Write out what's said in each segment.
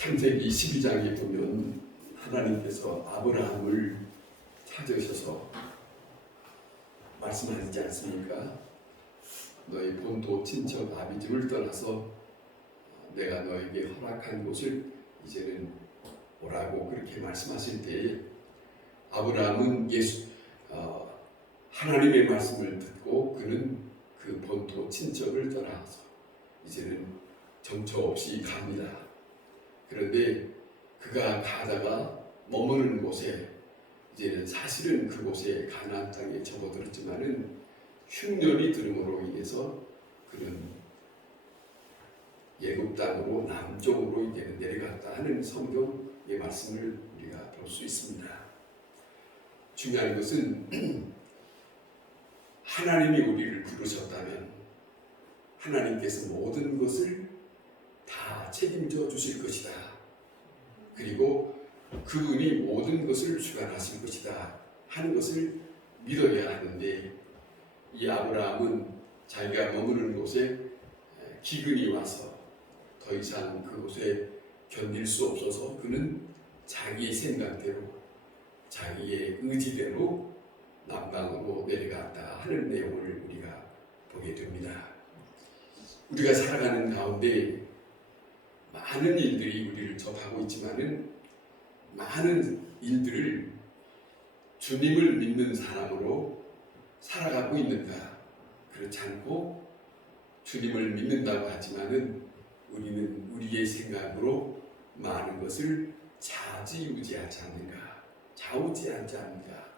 창세기 12장에 보면 하나님께서 아브라함을 찾으셔서 말씀하시지 않습니까? 너희 본토 친척 아비집을 떠나서 내가 너에게 허락한 곳을 이제는 오라고 그렇게 말씀하실 때에 아브라함은 하나님의 말씀을 듣고 그는 그 본토 친척을 떠나서 이제는 정처 없이 갑니다. 그런데 그가 가다가 머무는 곳에 이제는 사실은 그곳에 가나안 땅에 접어들었지만은 흉년이 들음으로 인해서 그는 예굽 땅으로 남쪽으로 이제는 내려갔다 하는 성경의 말씀을 우리가 볼 수 있습니다. 중요한 것은 하나님이 우리를 부르셨다면 하나님께서 모든 것을 다 책임져 주실 것이다. 그리고 그분이 모든 것을 주관하실 것이다 하는 것을 믿어야 하는데 이 아브라함은 자기가 머무는 곳에 기근이 와서 더 이상 그곳에 견딜 수 없어서 그는 자기의 생각대로 자기의 의지대로 남방으로 내려갔다 하는 내용을 우리가 보게 됩니다. 우리가 살아가는 가운데 많은 일들이 우리를 접하고 있지만은 많은 일들을 주님을 믿는 사람으로 살아가고 있는가? 그렇지 않고 주님을 믿는다고 하지만은 우리는 우리의 생각으로 많은 것을 좌지우지하지 않는가, 좌우지하지 않는가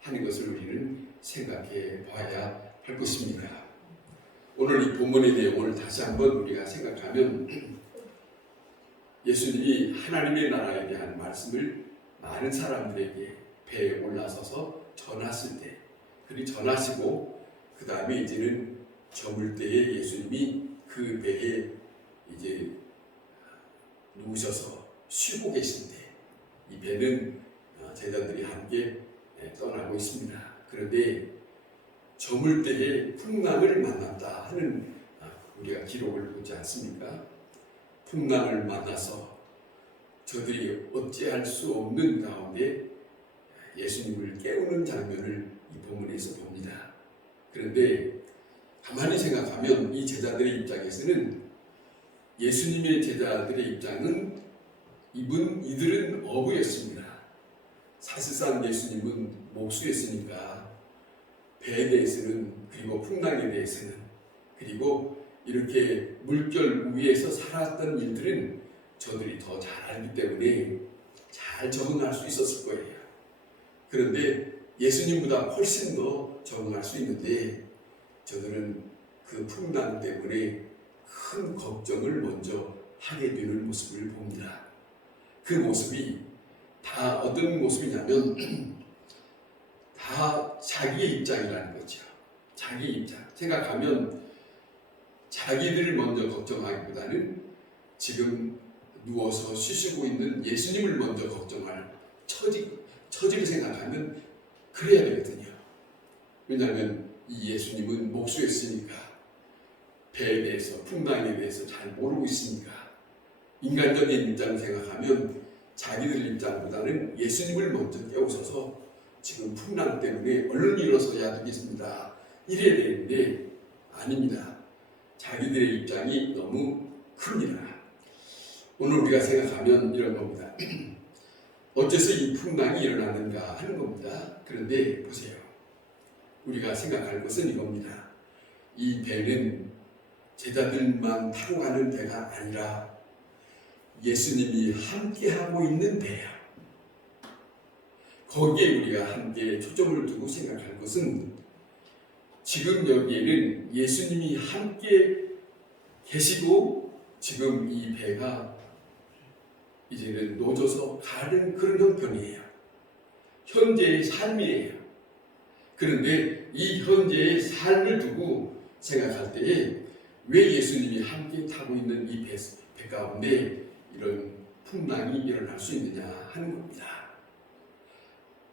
하는 것을 우리는 생각해 봐야 할 것입니다. 오늘 이 본문의 내용을 다시 한번 우리가 생각하면 예수님이 하나님의 나라에 대한 말씀을 많은 사람들에게 배에 올라서서 전하실 때, 그리 전하시고 그 다음에 이제는 저물 때에 예수님이 그 배에 이제 누우셔서 쉬고 계실 때, 이 배는 제자들이 함께 떠나고 있습니다. 그런데 저물 때에 풍랑을 만났다 하는 우리가 기록을 보지 않습니까? 풍랑을 만나서 저들이 어찌할 수 없는 가운데 예수님을 깨우는 장면을 이 본문에서 봅니다. 그런데 가만히 생각하면 이 제자들의 입장에서는 예수님의 제자들의 입장은 이들은 어부였습니다. 사실상 예수님은 목수였으니까 배에 대해서는 그리고 풍랑에 대해서는 그리고 이렇게 물결 위에서 살았던 일들은 저들이 더 잘 알기 때문에 잘 적응할 수 있었을 거예요. 그런데 예수님보다 훨씬 더 적응할 수 있는데 저들은 그 풍랑 때문에 큰 걱정을 먼저 하게 되는 모습을 봅니다. 그 모습이 다 어떤 모습이냐면 다 자기의 입장이라는 거죠. 자기 입장. 생각하면 자기들을 먼저 걱정하기보다는 지금 누워서 쉬시고 있는 예수님을 먼저 걱정할 처지를 생각하면 그래야 되거든요. 왜냐하면 이 예수님은 목수였으니까 배에 대해서 풍랑에 대해서 잘 모르고 있으니까 인간적인 입장을 생각하면 자기들 입장보다는 예수님을 먼저 깨우셔서 지금 풍랑 때문에 얼른 일어서야 되겠습니다. 이래야 되는데 아닙니다. 자기들의 입장이 너무 큽니다. 오늘 우리가 생각하면 이런 겁니다. 어째서 이 풍랑이 일어났는가 하는 겁니다. 그런데 보세요. 우리가 생각할 것은 이겁니다. 이 배는 제자들만 타고 가는 배가 아니라 예수님이 함께하고 있는 배야. 거기에 우리가 함께 초점을 두고 생각할 것은 지금 여기에는 예수님이 함께 계시고 지금 이 배가 이제는 놓여서 가는 그런 형편이에요. 현재의 삶이에요. 그런데 이 현재의 삶을 두고 생각할 때에 왜 예수님이 함께 타고 있는 이 배 가운데 이런 풍랑이 일어날 수 있느냐 하는 겁니다.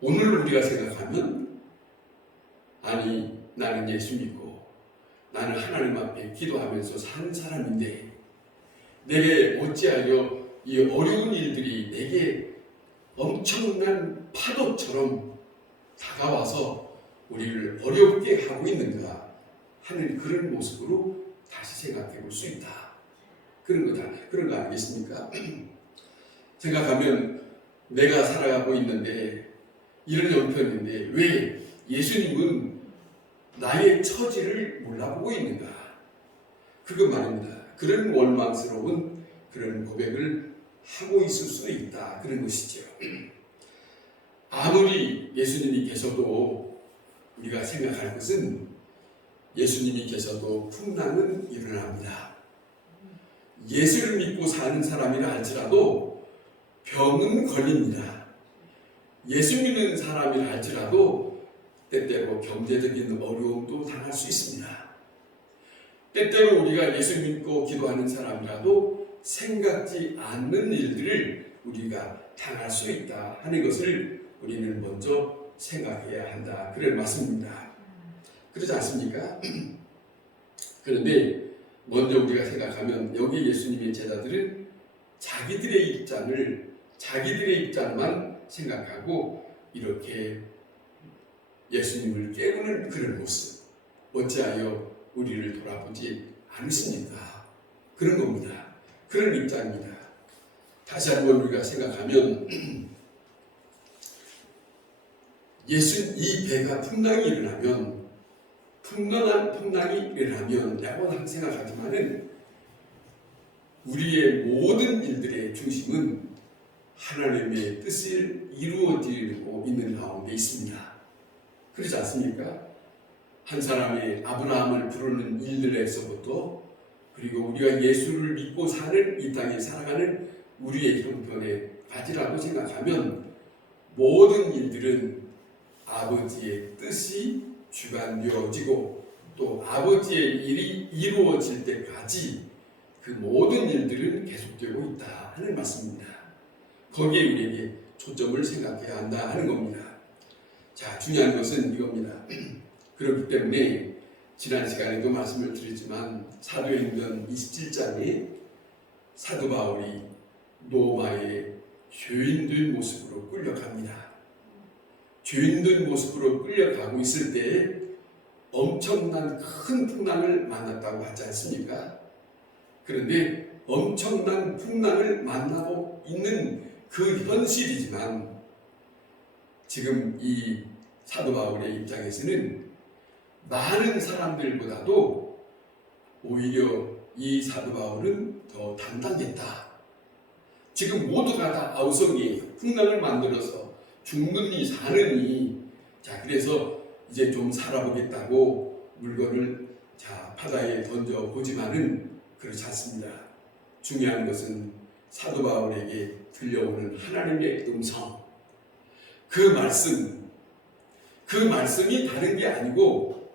오늘 우리가 생각하면 아니 나는 예수 믿고 나는 하나님 앞에 기도하면서 사는 사람인데 내게 어찌하여 이 어려운 일들이 내게 엄청난 파도처럼 다가와서 우리를 어렵게 하고 있는가 하는 그런 모습으로 다시 생각해 볼 수 있다. 그런 거 아니겠습니까? 생각하면 내가 살아가고 있는데 이런 형편인데 왜 예수님은 나의 처지를 몰라보고 있는가? 그것 말입니다. 그런 원망스러운 그런 고백을 하고 있을 수 있다. 그런 것이죠. 아무리 예수님이 계셔도 우리가 생각할 것은 예수님이 계셔도 풍랑은 일어납니다. 예수를 믿고 사는 사람이라 할지라도 병은 걸립니다. 예수 믿는 사람이라 할지라도 때때로 경제적인 어려움도 당할 수 있습니다. 때때로 우리가 예수 믿고 기도하는 사람이라도 생각지 않는 일들을 우리가 당할 수 있다 하는 것을 우리는 먼저 생각해야 한다. 그런 말씀입니다. 그렇지 않습니까? 그런데 먼저 우리가 생각하면 여기 예수님의 제자들은 자기들의 입장만 생각하고 이렇게 예수님을 깨우는 그런 모습, 어찌하여 우리를 돌아보지 않으십니까? 그런 겁니다. 그런 입장입니다. 다시 한번 우리가 생각하면 이 배가 풍랑이 일어나면 라고 생각하지만은 우리의 모든 일들의 중심은 하나님의 뜻을 이루어지고 있는 가운데 있습니다. 그렇지 않습니까? 한 사람이 아브라함을 부르는 일들에서부터 그리고 우리가 예수를 믿고 사는 이 땅에 살아가는 우리의 형편에까지라고 생각하면 모든 일들은 아버지의 뜻이 주관되어지고 또 아버지의 일이 이루어질 때까지 그 모든 일들은 계속되고 있다 하는 말씀입니다. 거기에 우리에게 초점을 생각해야 한다 하는 겁니다. 자, 중요한 것은 이겁니다. 그렇기 때문에 지난 시간에도 말씀을 드렸지만 사도행전 27장에 사도 바울이 로마의 죄인들 모습으로 끌려갑니다. 죄인들 모습으로 끌려가고 있을 때 엄청난 큰 풍랑을 만났다고 하지 않습니까? 그런데 엄청난 풍랑을 만나고 있는 그 현실이지만 지금 이 사도 바울의 입장에서는 많은 사람들보다도 오히려 이 사도 바울은 더 당당했다. 지금 모두가 다 아우성이에요. 풍랑을 만들어서 죽느니 사느니 자 그래서 이제 좀 살아보겠다고 물건을 자 바다에 던져보지만은 그렇지 않습니다. 중요한 것은 사도 바울에게 들려오는 하나님의 음성 그 말씀이 다른 게 아니고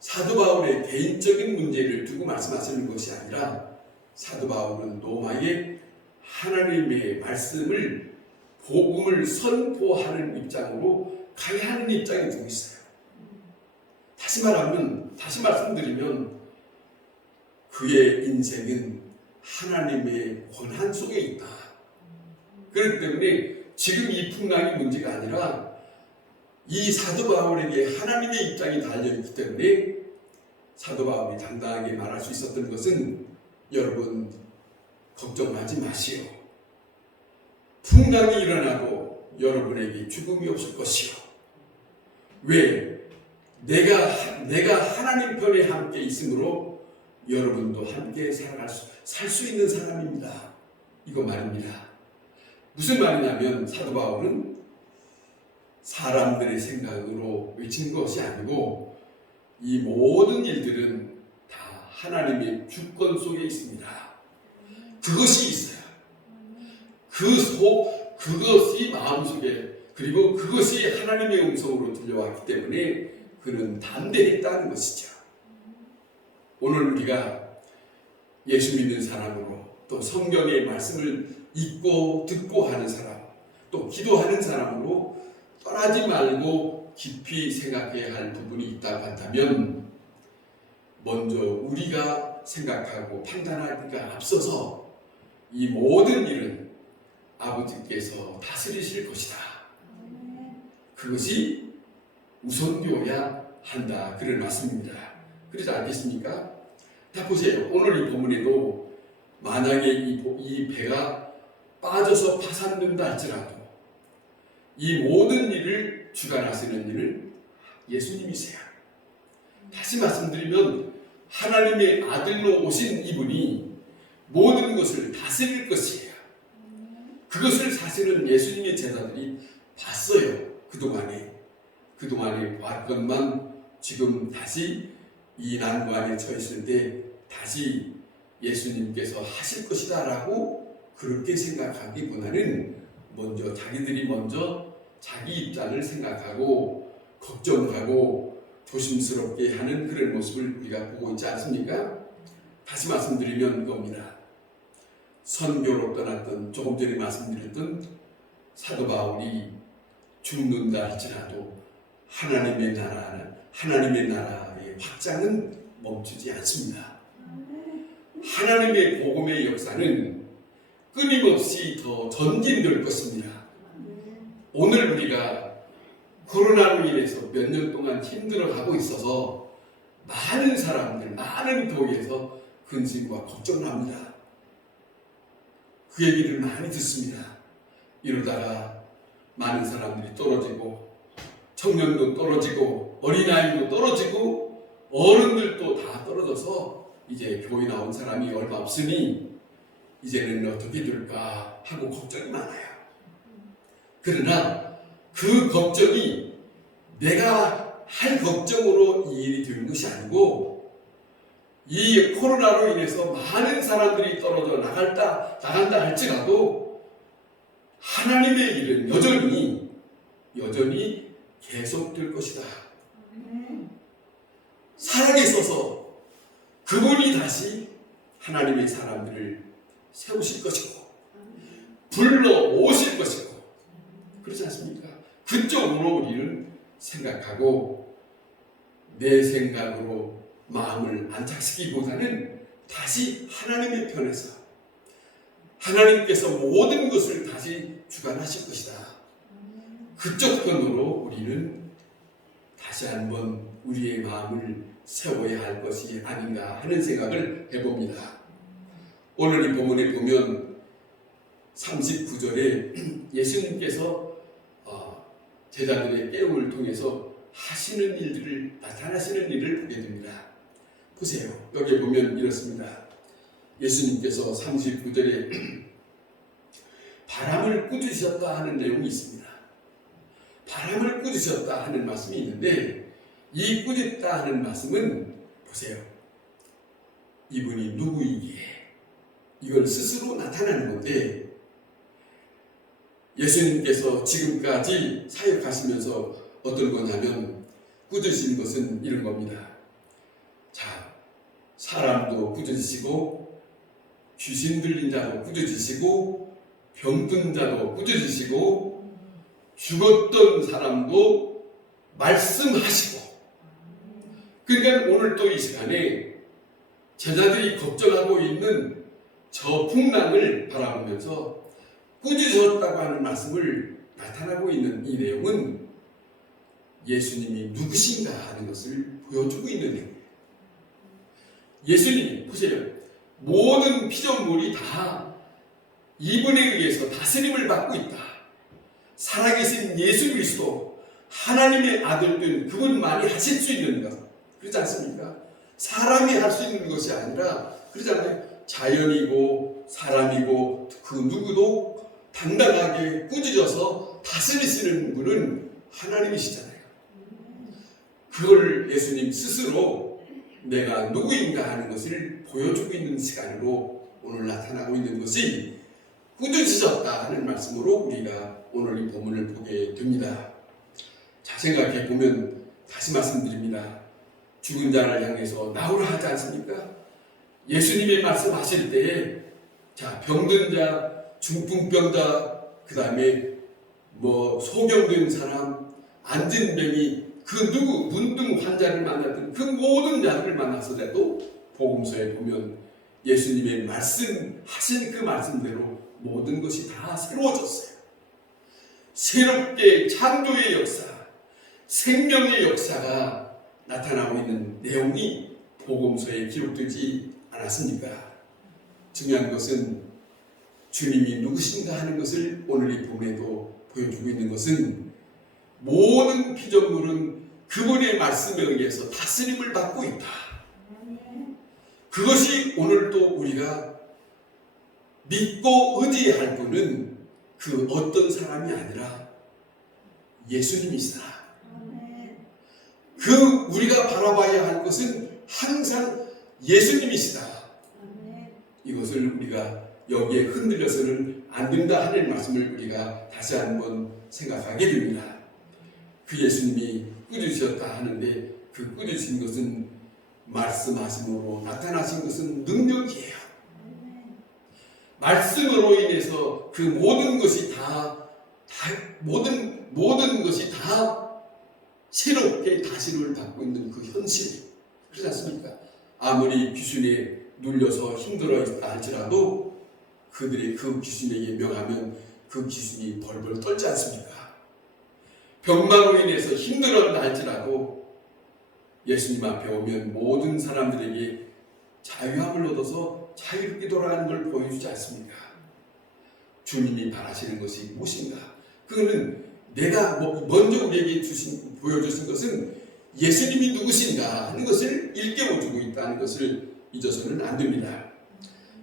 사도 바울의 개인적인 문제를 두고 말씀하시는 것이 아니라 사도 바울은 로마의 하나님의 말씀을 복음을 선포하는 입장으로 가야 하는 입장이 두고 있어요. 다시 말씀드리면 그의 인생은 하나님의 권한 속에 있다. 그렇기 때문에 지금 이 풍랑이 문제가 아니라 이 사도 바울에게 하나님의 입장이 달려있기 때문에 사도 바울이 당당하게 말할 수 있었던 것은 여러분 걱정하지 마시오. 풍랑이 일어나도 여러분에게 죽음이 없을 것이요. 왜? 내가 하나님 편에 함께 있으므로 여러분도 함께 살 수 있는 사람입니다. 이거 말입니다. 무슨 말이냐면 사도 바울은 사람들의 생각으로 외친 것이 아니고 이 모든 일들은 다 하나님의 주권 속에 있습니다. 그것이 있어요. 그것이 마음속에 그리고 그것이 하나님의 음성으로 들려왔기 때문에 그는 담대했다는 것이죠. 오늘 우리가 예수 믿는 사람으로 또 성경의 말씀을 읽고 듣고 하는 사람 또 기도하는 사람으로 떠나지 말고 깊이 생각해야 할 부분이 있다고 한다면 먼저 우리가 생각하고 판단하기가 앞서서 이 모든 일은 아버지께서 다스리실 것이다. 그것이 우선되어야 한다. 그런 말씀입니다. 그러지 않겠습니까? 다 보세요. 오늘 이 본문에도 만약에 이 배가 빠져서 파산된다 할지라도 이 모든 일을 주관하시는 일은 예수님이세요. 다시 말씀드리면 하나님의 아들로 오신 이분이 모든 것을 다스릴 것이에요. 그것을 사실은 예수님의 제자들이 봤어요. 그동안에 봤건만 지금 다시 이 난관에 처했을 때 다시 예수님께서 하실 것이다 라고 그렇게 생각하기보다는 자기들이 자기 입장을 생각하고 걱정하고 조심스럽게 하는 그런 모습을 우리가 보고 있지 않습니까? 다시 말씀드리면 이겁니다. 선교로 떠났던 조금 전에 말씀드렸던 사도 바울이 죽는다 할지라도 하나님의 나라의 확장은 멈추지 않습니다. 하나님의 복음의 역사는 끊임없이 더 전진될 것입니다. 오늘 우리가 코로나로 인해서 몇 년 동안 힘들어하고 있어서 많은 사람들, 많은 교회에서 근심과 걱정을 합니다. 그 얘기를 많이 듣습니다. 이러다가 많은 사람들이 떨어지고 청년도 떨어지고 어린아이도 떨어지고 어른들도 다 떨어져서 이제 교회 나온 사람이 얼마 없으니 이제는 어떻게 될까 하고 걱정이 많아요. 그러나 그 걱정이 내가 할 걱정으로 이 일이 되는 것이 아니고 이 코로나로 인해서 많은 사람들이 떨어져 나간다 할지라도 하나님의 일은 여전히 계속될 것이다. 살아계셔서 그분이 다시 하나님의 사람들을 세우실 것이고 불러 모실 것이고 그렇지 않습니까? 그쪽으로 우리는 생각하고 내 생각으로 마음을 안착시키기보다는 다시 하나님의 편에서 하나님께서 모든 것을 다시 주관하실 것이다. 그쪽 편으로 우리는 다시 한번 우리의 마음을 세워야 할 것이 아닌가 하는 생각을 해봅니다. 오늘 이 본문에 보면 39절에 예수님께서 제자들의 깨움을 통해서 나타나시는 일을 보게 됩니다. 보세요. 여기 보면 이렇습니다. 예수님께서 39절에 바람을 꾸짖으셨다 하는 내용이 있습니다. 바람을 꾸짖으셨다 하는 말씀이 있는데 이 꾸짖다 하는 말씀은 보세요. 이분이 누구이기에 이걸 스스로 나타나는 건데 예수님께서 지금까지 사역하시면서 어떤 거냐면 꾸짖으신 것은 이런 겁니다. 자, 사람도 꾸짖으시고 귀신 들린 자도 꾸짖으시고 병든 자도 꾸짖으시고 죽었던 사람도 말씀하시고 그러니까 오늘 또 이 시간에 제자들이 걱정하고 있는 저 풍랑을 바라보면서 꾸짖으셨다고 하는 말씀을 나타나고 있는 이 내용은 예수님이 누구신가 하는 것을 보여주고 있는 내용이에요. 예수님 보세요. 모든 피조물이 다 이분에 의해서 다스림을 받고 있다. 살아계신 예수 그리스도 하나님의 아들된 그분만이 하실 수 있는 것 그렇지 않습니까? 사람이 할 수 있는 것이 아니라 그렇잖아요. 자연이고 사람이고 그 누구도 당당하게 꾸짖어서 다스리시는 분은 하나님이시잖아요. 그걸 예수님 스스로 내가 누구인가 하는 것을 보여주고 있는 시간으로 오늘 나타나고 있는 것이 꾸짖으셨다 하는 말씀으로 우리가 오늘 이 본문을 보게 됩니다. 자, 생각해 보면 다시 말씀드립니다. 죽은 자를 향해서 나오라 하지 않습니까? 예수님이 말씀하실 때에 자, 병든 자, 중풍병자, 그 다음에 소경된 사람, 앉은 병이 그 누구 문둥 환자를 만났던 그 모든 자들을 만나서라도 복음서에 보면 예수님의 말씀하신 그 말씀대로 모든 것이 다 새로워졌어요. 새롭게 창조의 역사, 생명의 역사가 나타나고 있는 내용이 복음서에 기록되지 않았습니까? 중요한 것은 주님이 누구신가 하는 것을 오늘 이 본문에도 보여주고 있는 것은 모든 피조물은 그분의 말씀에 의해서 다스림을 받고 있다. 그것이 오늘도 우리가 믿고 의지할 분은 그 어떤 사람이 아니라 예수님이시다. 그 우리가 바라봐야 할 것은 항상 예수님이시다. 이것을 우리가 여기에 흔들려서는 안 된다 하는 말씀을 우리가 다시 한번 생각하게 됩니다. 그 예수님이 꾸짖으셨다 하는데 그 꾸짖으신 것은 말씀하심으로 나타나신 것은 능력이에요. 말씀으로 인해서 그 모든 것이 모든 것이 다 새롭게 다스림을 받고 있는 그 현실. 그렇지 않습니까? 아무리 귀신에 눌려서 힘들어 있다 할지라도 그들이 그 귀신에게 명하면 그 귀신이 벌벌 떨지 않습니까? 병마로 인해서 힘들었다 할지라도 예수님 앞에 오면 모든 사람들에게 자유함을 얻어서 자유롭게 돌아가는 걸 보여주지 않습니까? 주님이 바라시는 것이 무엇인가? 그거는 내가 먼저 우리에게 보여주신 것은 예수님이 누구신가 하는 것을 일깨워주고 있다는 것을 잊어서는 안 됩니다.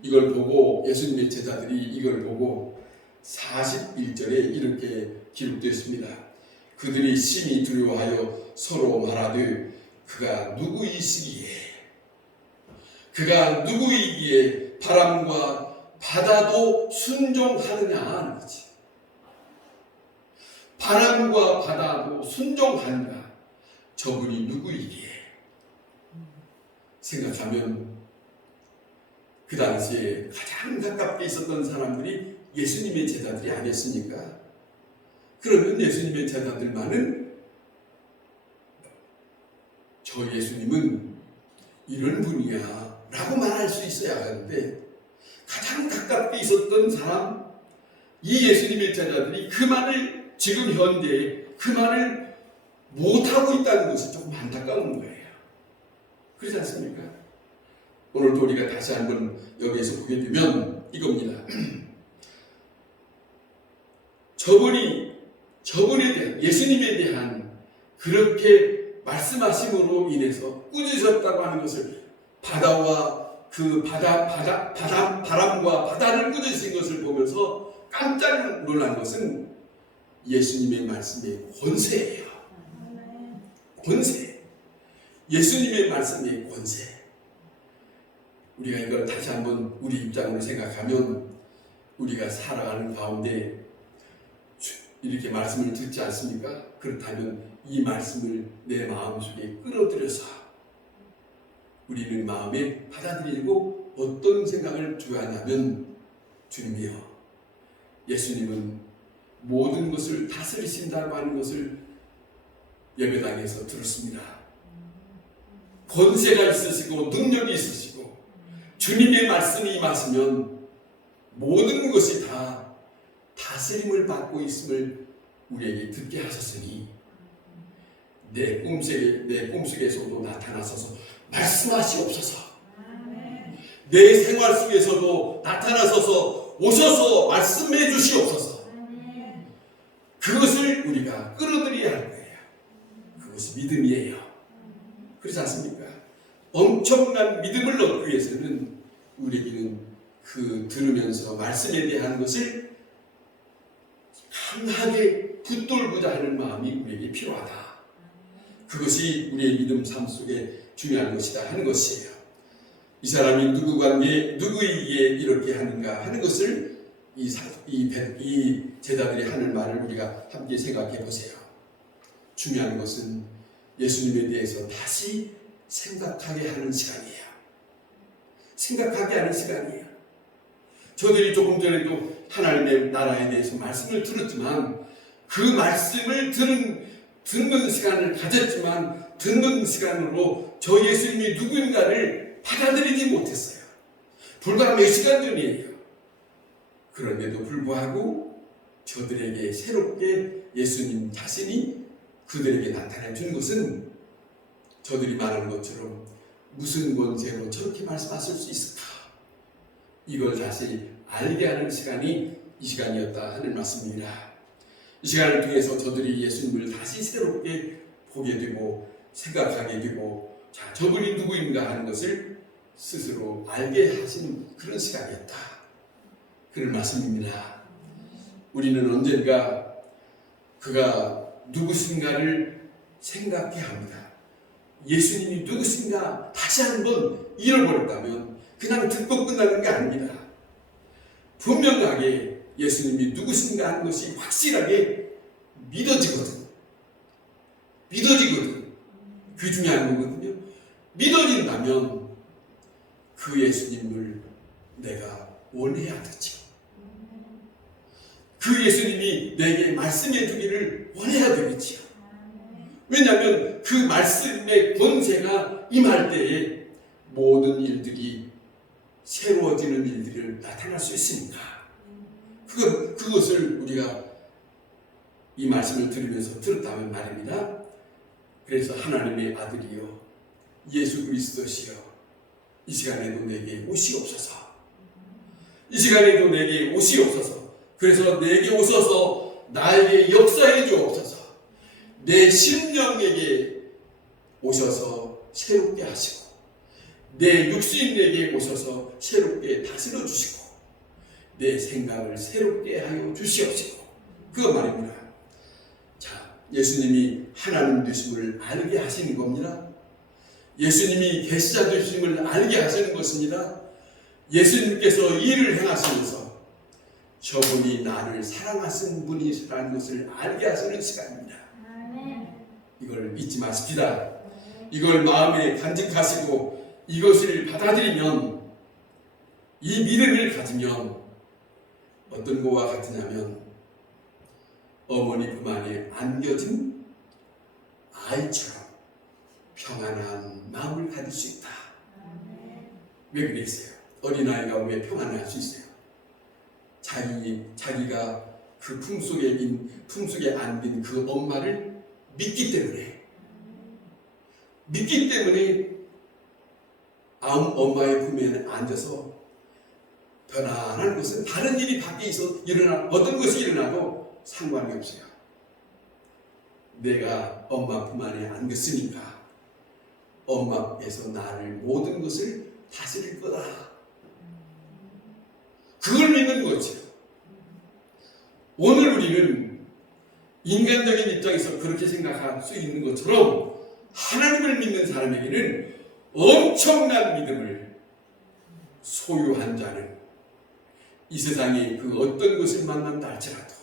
이걸 보고 예수님의 제자들이 이걸 보고 41절에 이렇게 기록되었습니다. 그들이 심히 두려워하여 서로 말하되 그가 누구이기에 바람과 바다도 순종하느냐 하는 거지. 바람과 바다도 순종하느냐. 저분이 누구이기에. 생각하면 그 당시에 가장 가깝게 있었던 사람들이 예수님의 제자들이 아니었습니까? 그러면 예수님의 제자들만은 저 예수님은 이런 분이야 라고 말할 수 있어야 하는데 가장 가깝게 있었던 사람, 이 예수님의 제자들이 그 말을 지금 현대에 그 말을 못하고 있다는 것이 조금 안타까운 거예요. 그렇지 않습니까? 오늘도 우리가 다시 한번 여기에서 보게 되면 이겁니다. 저분에 대한, 예수님에 대한 그렇게 말씀하심으로 인해서 꾸짖으셨다고 하는 것을 바다와 그 바람과 바다를 꾸짖으신 것을 보면서 깜짝 놀란 것은 예수님의 말씀의 권세예요. 권세. 예수님의 말씀의 권세. 우리가 이걸 다시 한번 우리 입장으로 생각하면 우리가 살아가는 가운데 이렇게 말씀을 듣지 않습니까? 그렇다면 이 말씀을 내 마음속에 끌어들여서 우리는 마음에 받아들이고 어떤 생각을 줘야 하냐면 주님이여, 예수님은 모든 것을 다스리신다고 하는 것을 예배당에서 들었습니다. 권세가 있으시고 능력이 있으시고 주님의 말씀이 임하시면 모든 것이 다 다스림을 받고 있음을 우리에게 듣게 하셨으니 내 꿈속에서도 나타나셔서 말씀하시옵소서. 내 생활 속에서도 나타나셔서 오셔서 말씀해 주시옵소서. 그것을 우리가 끌어들여야 할 거예요. 그것이 믿음이에요. 그렇지 않습니까? 엄청난 믿음을 얻기 위해서는 우리에게는 그 들으면서 말씀에 대한 것을 강하게 붙들고자 하는 마음이 우리에게 필요하다. 그것이 우리의 믿음 삶 속에 중요한 것이다 하는 것이에요. 이 사람이 누구이기에 이렇게 하는가 하는 것을 이 제자들이 하는 말을 우리가 함께 생각해 보세요. 중요한 것은 예수님에 대해서 다시 생각하게 하는 시간이에요. 생각하게 하는 시간이에요. 저들이 조금 전에도 하나님의 나라에 대해서 말씀을 들었지만 그 말씀을 듣는 시간을 가졌지만 듣는 시간으로 저 예수님이 누구인가를 받아들이지 못했어요. 불과 몇 시간 전이에요. 그런데도 불구하고 저들에게 새롭게 예수님 자신이 그들에게 나타내 준 것은 저들이 말하는 것처럼 무슨 권세로 저렇게 말씀하실 수 있을까? 이걸 다시 알게 하는 시간이 이 시간이었다 하는 말씀입니다. 이 시간을 통해서 저들이 예수님을 다시 새롭게 보게 되고 생각하게 되고 자, 저분이 누구인가 하는 것을 스스로 알게 하시는 그런 시간이었다. 그런 말씀입니다. 우리는 언젠가 그가 누구신가를 생각해야 합니다. 예수님이 누구신가 다시 한번 잃어버렸다면 그냥 듣고 끝나는 게 아닙니다. 분명하게 예수님이 누구신가 하는 것이 확실하게 믿어지거든. 그 중요한 거거든요. 믿어진다면 그 예수님을 내가 원해야 되지. 그 예수님이 내게 말씀해 주기를 원해야 되겠지요. 왜냐하면 그 말씀의 권세가 임할 때에 모든 일들이 새로워지는 일들이 나타날 수 있으니까 그것을 우리가 이 말씀을 들으면서 들었다면 말입니다. 그래서 하나님의 아들이여 예수 그리스도시여 이 시간에도 내게 오시옵소서. 이 시간에도 내게 오시옵소서. 그래서 내게 오셔서 나에게 역사해 주옵소서. 내 심령에게 오셔서 새롭게 하시고 내 육신에게 오셔서 새롭게 다스려 주시고 내 생각을 새롭게 하여 주시옵시고 그거 말입니다. 자, 예수님이 하나님 되심을 알게 하시는 겁니다. 예수님이 계시자 되심을 알게 하시는 것입니다. 예수님께서 일을 행하시면서 저분이 나를 사랑하신 분이라는 것을 알게 하시는 시간입니다. 이걸 잊지 마십시다. 이걸 마음에 간직하시고 이것을 받아들이면 이 믿음을 가지면 어떤 것과 같으냐면 어머니 품 안에 안겨진 아이처럼 평안한 마음을 가질 수 있다. 왜 그랬어요? 어린아이가 왜 평안할 수 있어요? 자기가 그 품속에 안긴 그 엄마를 믿기 때문에 엄마의 품에 앉아서 편안한 것은 다른 일이 밖에 어떤 것이 일어나도 상관이 없어요. 내가 엄마 품 안에 안겼으니까 엄마께서 나를 모든 것을 다스릴 거다. 그걸 믿는 거죠. 오늘 우리는 인간적인 입장에서 그렇게 생각할 수 있는 것처럼 하나님을 믿는 사람에게는 엄청난 믿음을 소유한 자는 이 세상에 그 어떤 것을 만난다 할지라도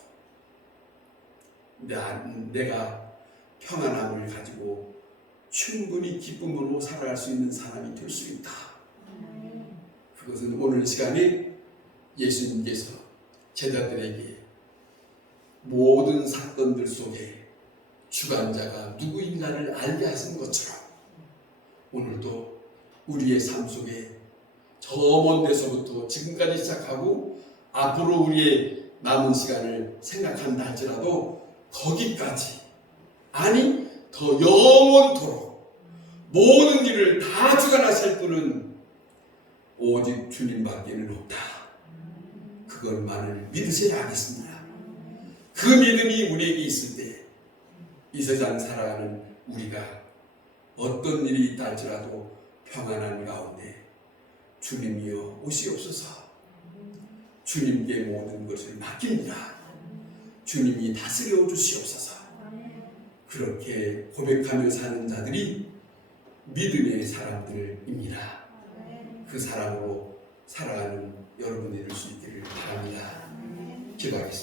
내가 평안함을 가지고 충분히 기쁨으로 살아갈 수 있는 사람이 될 수 있다. 그것은 오늘 시간에 예수님께서 제자들에게 모든 사건들 속에 주관자가 누구인가를 알게 하신 것처럼 오늘도 우리의 삶 속에 저 먼 데서부터 지금까지 시작하고 앞으로 우리의 남은 시간을 생각한다 할지라도 거기까지 아니 더 영원토록 모든 일을 다 주관하실 분은 오직 주님밖에는 없다. 그것만을 믿으셔야 하겠습니다. 그 믿음이 우리에게 있을 때 이 세상 살아가는 우리가 어떤 일이 있다 할지라도 평안한 가운데 주님이여 오시옵소서. 주님께 모든 것을 맡깁니다. 주님이 다스려 주시옵소서. 그렇게 고백하며 사는 자들이 믿음의 사람들입니다. 그 사람으로 살아가는 여러분이 될 수 있기를 바랍니다. 기도하겠습니다.